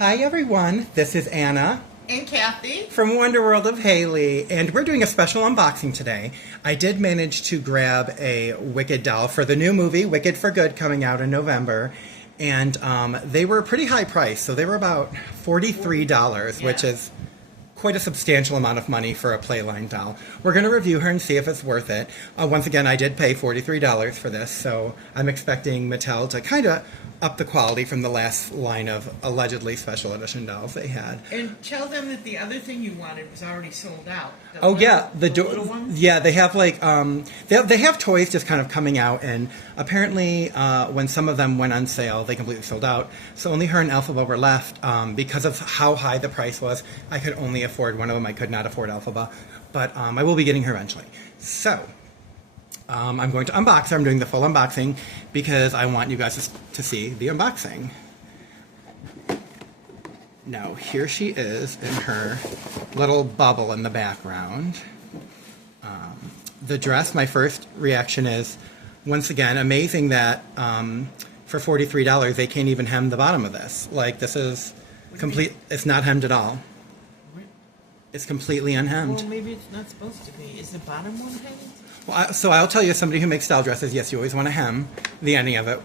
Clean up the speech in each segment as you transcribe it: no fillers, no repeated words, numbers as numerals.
Hi everyone, this is Anna And Kathy. from Wonder World of Haley, and we're doing a special unboxing today. I did manage to grab a Wicked doll for the new movie, Wicked for Good, coming out in November, and they were pretty high price, so they were about $43, which is quite a substantial amount of money for a Playline doll. We're going to review her and see if it's worth it. Once again, I did pay $43 for this, so I'm expecting Mattel to kind of up the quality from the last line of allegedly special edition dolls they had. And tell them that the other thing you wanted was already sold out. The little ones? Yeah, they have like they have toys just kind of coming out, and apparently when some of them went on sale, they completely sold out. So only her and Elphaba were left because of how high the price was. I could only afford one of them. I could not afford Elphaba, but I will be getting her eventually. So I'm going to unbox her. I'm doing the full unboxing because I want you guys to see the unboxing. Now, here she is in her little bubble in the background. The dress, my first reaction is, once again, amazing that for $43 they can't even hem the bottom of this. Like, this is complete, it's not hemmed at all. It's completely unhemmed. Well, maybe it's not supposed to be. Is the bottom one hemmed? Well, so I'll tell you, as somebody who makes style dresses, yes, you always want to hem the ending of it.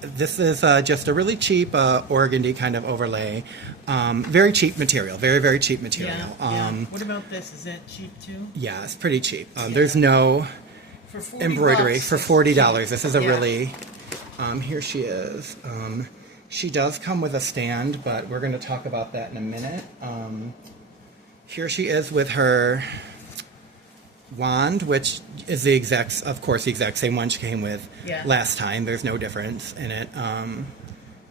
This is just a really cheap organdy kind of overlay. Very cheap material. Very, very cheap material. Yeah. What about this? Is that cheap too? Yeah, it's pretty cheap. There's no embroidery for $40. This is a really... here she is. She does come with a stand, but we're going to talk about that in a minute. Here she is with her wand, which is the exact same one she came with last time. There's no difference in it.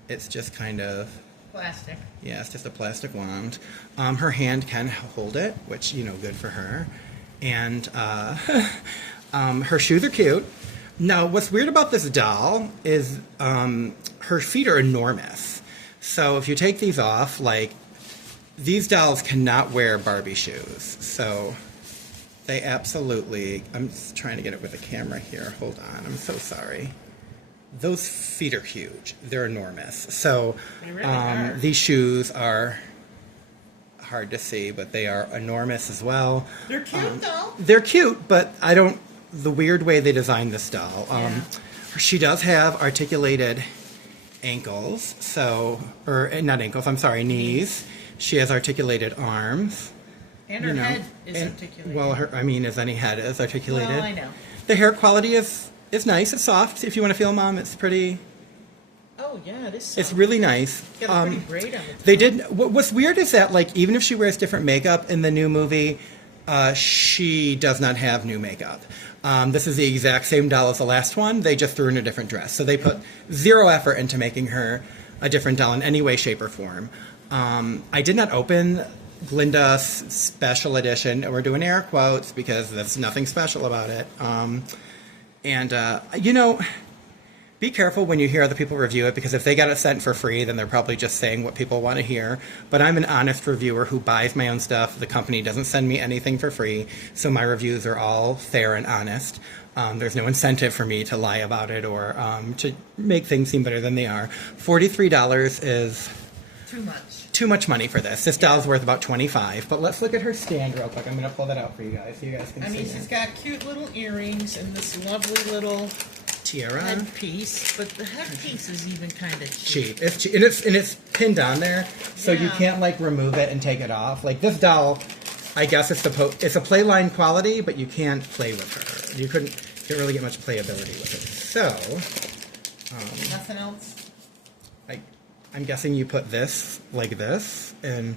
It's just kind of plastic. Yeah, it's just a plastic wand. Her hand can hold it, which, you know, good for her. And her shoes are cute. Now, what's weird about this doll is her feet are enormous. So if you take these off, like, these dolls cannot wear Barbie shoes. So they absolutely... I'm just trying to get it with the camera here. Hold on. I'm so sorry. Those feet are huge. They're enormous. So they really are. These shoes are hard to see, but they are enormous as well. They're cute, though. They're cute, but I don't... The weird way they designed this doll. She does have articulated ankles. So... Or not ankles, I'm sorry, knees. She has articulated arms. And her head is articulated. Well, as any head is articulated. Well, I know. The hair quality is nice. It's soft. If you want to feel Mom, it's pretty... Oh, yeah, it is soft. It's really nice. Got a pretty braid on it. They did... What's weird is that, like, even if she wears different makeup in the new movie, she does not have new makeup. This is the exact same doll as the last one. They just threw in a different dress. So they put zero effort into making her a different doll in any way, shape, or form. I did not open Glinda special edition. We're doing air quotes because there's nothing special about it. You know, be careful when you hear other people review it, because if they got it sent for free, then they're probably just saying what people want to hear. But I'm an honest reviewer who buys my own stuff. The company doesn't send me anything for free, so my reviews are all fair and honest. There's no incentive for me to lie about it or to make things seem better than they are. $43 is... Too much money for this. This doll's worth about $25. But let's look at her stand real quick. I'm going to pull that out for you guys so you guys can see. She's got cute little earrings and this lovely little tiara headpiece. But the headpiece is even kind of cheap. And it's pinned on there, so you can't like remove it and take it off. Like this doll, I guess it's a Playline quality, but you can't play with her. You can't really get much playability with it. So nothing else. I'm guessing you put this like this, and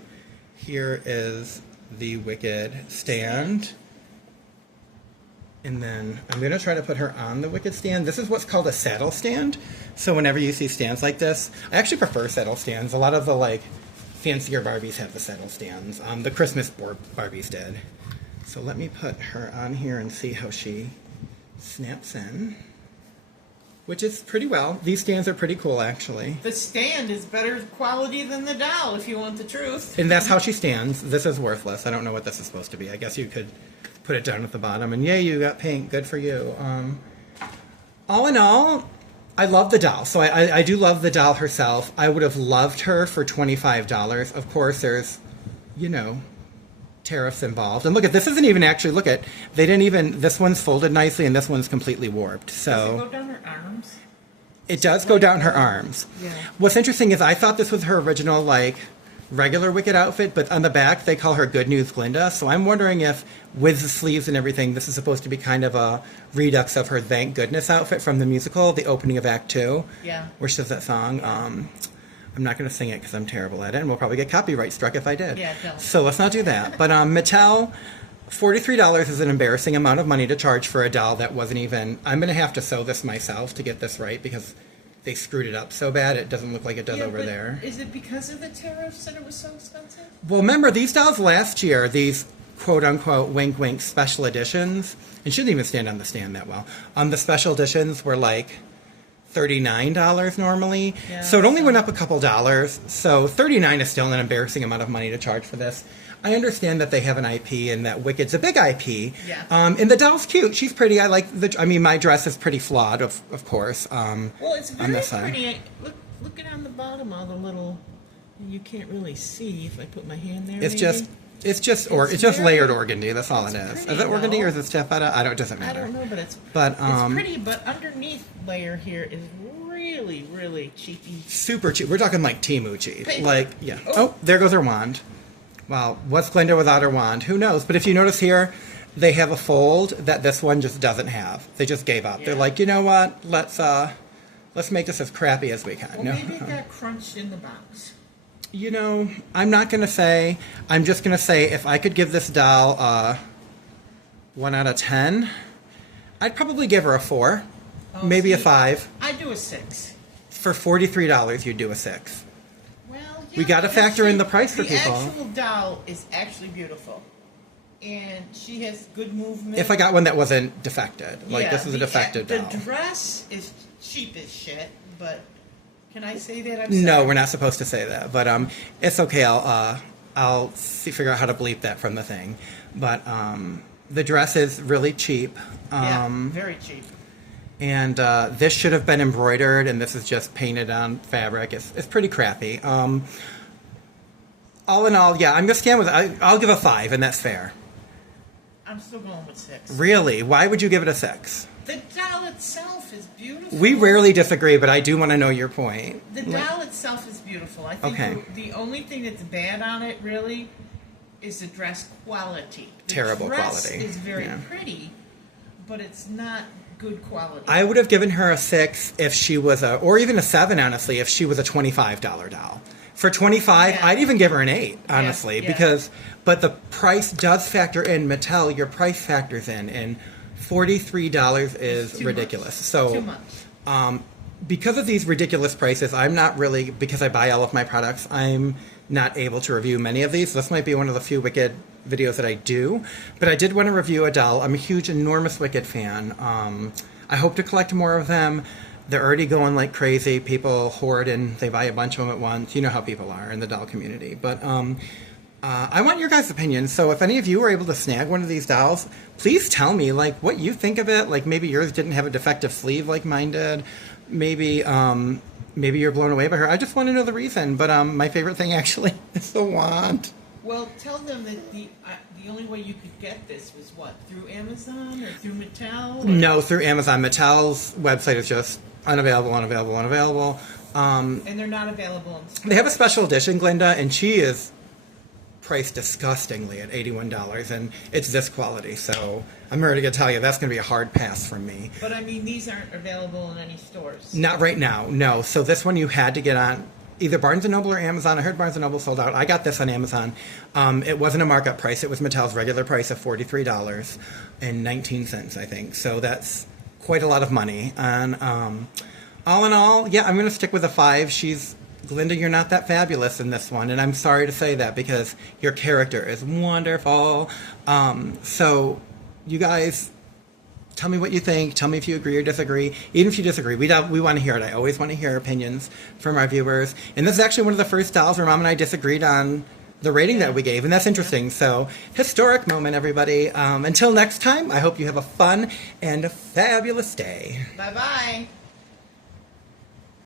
here is the Wicked stand. And then I'm going to try to put her on the Wicked stand. This is what's called a saddle stand. So whenever you see stands like this, I actually prefer saddle stands. A lot of the like fancier Barbies have the saddle stands. The Christmas Barbies did. So let me put her on here and see how she snaps in. Which is pretty well. These stands are pretty cool, actually. The stand is better quality than the doll, if you want the truth. And that's how she stands. This is worthless. I don't know what this is supposed to be. I guess you could put it down at the bottom. And yay, you got pink. Good for you. All in all, I love the doll. So I do love the doll herself. I would have loved her for $25. Of course, there's, you know, tariffs involved. And look at, this isn't even actually, look at, they didn't even, this one's folded nicely and this one's completely warped. Does it So go down her arms? it does go down her arms. Yeah. What's interesting is I thought this was her original, like, regular Wicked outfit, but on the back they call her Good News Glinda. So I'm wondering if, with the sleeves and everything, this is supposed to be kind of a redux of her Thank Goodness outfit from the musical, the opening of Act 2. Yeah. Where she does that song. I'm not going to sing it because I'm terrible at it, and we'll probably get copyright struck if I did. Yeah, don't. So let's not do that. But Mattel, $43 is an embarrassing amount of money to charge for a doll that wasn't even... I'm going to have to sew this myself to get this right because they screwed it up so bad it doesn't look like it does over but there. Is it because of the tariffs that it was so expensive? Well, remember, these dolls last year, these quote-unquote wink-wink special editions, and shouldn't even stand on the stand that well, the special editions were like $39 normally. Yeah, so it only went up a couple dollars. So $39 is still an embarrassing amount of money to charge for this. I understand that they have an IP and that Wicked's a big IP. Yeah. And the doll's cute. She's pretty. I like the... I mean, my dress is pretty flawed, of course. Well, it's on very this side. pretty. Look at on the bottom, all the little... You can't really see if I put my hand there. It's maybe. just... It's just It's layered very- organdy. That's all it is. pretty, Is it organdy or though. is it taffeta? I don't. It doesn't I matter. don't know, but it's But pretty. But underneath layer here is really, really cheapy. super cheap. We're talking like Temu cheap. Hey. Like, yeah. Oh. Oh, there goes her wand. Well, what's Glinda without her wand? Who knows? But if you notice here, they have a fold that this one just doesn't have. They just gave up. Yeah. They're like, you know what? Let's make this as crappy as we can. Well, No. maybe it got crunched in the box. You know, I'm not going to say. I'm just going to say if I could give this doll 1 out of 10, I'd probably give her a 4, Oh, maybe a see, 5. I'd do a 6. For $43, you'd do a 6. Well, yeah, We gotta but factor in actually, the price for the people. The actual doll is actually beautiful, and she has good movement. If I got one that wasn't defected, like Yeah, this is a defective doll. The dress is cheap as shit, but can I say that? No, sorry. we're not supposed to say that, but it's okay. I'll figure out how to bleep that from the thing. But the dress is really cheap. Yeah, very cheap. And this should have been embroidered, and this is just painted on fabric. It's pretty crappy. All in all, yeah, I'm gonna stand with. I'll give a 5, and that's fair. I'm still going with 6. Really? Why would you give it a 6? The doll itself is beautiful. We rarely disagree, but I do want to know your point. The doll itself is beautiful. I think Okay. the only thing that's bad on it, really, is the dress quality. The Terrible dress quality. is very Yeah. pretty, but it's not good quality. I would have given her a 6 if she was or even a 7, honestly, if she was a $25 doll. For $25, Yeah. I'd even give her an 8, honestly, yeah. but the price does factor in. Mattel, your price factors in, and $43 is It's too ridiculous. much. So, Too much. because of these ridiculous prices, I'm not really, because I buy all of my products, I'm not able to review many of these. This might be one of the few Wicked videos that I do, but I did want to review a doll. I'm a huge, enormous Wicked fan. I hope to collect more of them. They're already going like crazy. People hoard and they buy a bunch of them at once. You know how people are in the doll community. But I want your guys' opinions. So if any of you were able to snag one of these dolls, please tell me like what you think of it. Like maybe yours didn't have a defective sleeve like mine did. Maybe maybe you're blown away by her. I just want to know the reason. But my favorite thing actually is the wand. Well, tell them that the only way you could get this was what? Through Amazon or through Mattel? Or? No, through Amazon. Mattel's website is just unavailable. And they're not available in stores. They have a special edition, Glinda, and she is priced disgustingly at $81, and it's this quality. So I'm ready to tell you that's going to be a hard pass from me. But I mean, these aren't available in any stores. Not right now, no. So this one you had to get on either Barnes & Noble or Amazon. I heard Barnes & Noble sold out. I got this on Amazon. It wasn't a markup price. It was Mattel's regular price of $43.19, I think. So that's quite a lot of money. And all in all, yeah, I'm going to stick with a 5. Glinda, you're not that fabulous in this one, and I'm sorry to say that because your character is wonderful. So you guys, tell me what you think. Tell me if you agree or disagree. Even if you disagree, we want to hear it. I always want to hear opinions from our viewers. And this is actually one of the first dolls where Mom and I disagreed on the rating that we gave, and that's interesting. So, historic moment, everybody. Until next time, I hope you have a fun and fabulous day. Bye-bye.